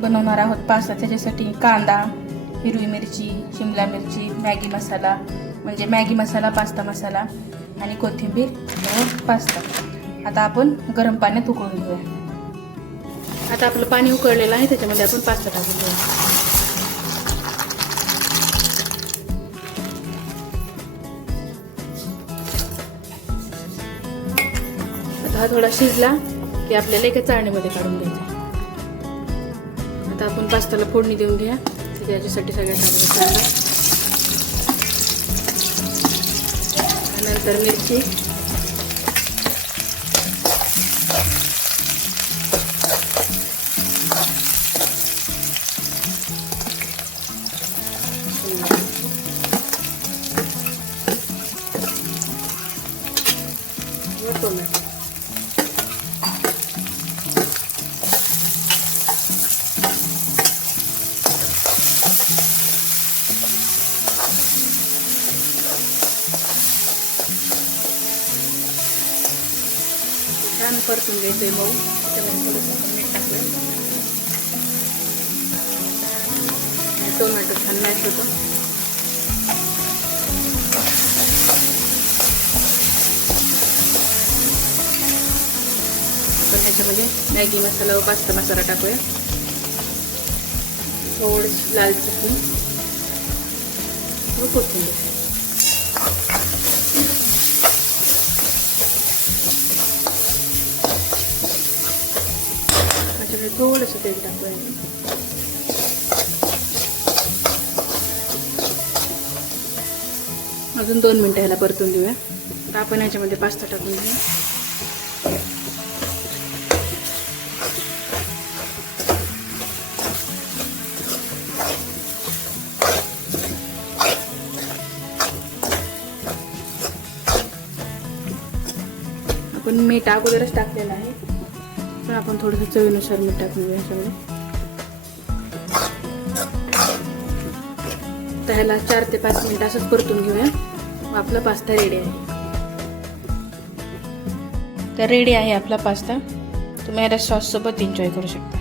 बनवणार आहोत पास्ता. त्याच्यासाठी कांदा, हिरवी मिरची, शिमला मिरची, मॅगी मसाला म्हणजे मॅगी मसाला, पास्ता मसाला आणि कोथिंबीर व पास्ता. आता आपण गरम पाण्यात उकळून घेऊया. आता आपलं पाणी उकळलेलं आहे, त्याच्यामध्ये आपण पास्ता टाकून घेऊया. आता हा थोडा शिजला की आपल्याला एका चाळणीमध्ये काढून घ्यायचा. आता आपण पास्त्याला फोडणी देऊन घ्या. त्याच्यासाठी सगळ्यात अगोदर कांदा, नंतर मिरची, टोमॅटो. छान परतून घ्यायचंय मऊ. त्यामध्ये थोडंसं मीठ टाकूया. टोमॅटो छान मॅश होतो. आपण त्याच्यामध्ये मॅगी मसाला व पास्ता मसाला टाकूया. थोडीशी लाल चटणी व कोथिंबीर. त्याच्यामध्ये थोडंसं तेल टाकूया. अजून 2 मिनिटं ह्याला परतून देऊया. आता आपण याच्यामध्ये पास्ता टाकून घेऊया. आपण मीठ अगोदरच टाकलेलं आहे, पण आपण थोडंसं चवीनुसार मीठ टाकून घेऊया याच्यामध्ये. तर ह्याला 4 ते 5 मिनिट असंच परतून घेऊया. मग आपला पास्ता रेडी आहे. तर रेडी आहे आपला पास्ता. तुम्ही याला सॉससोबत एन्जॉय करू शकता.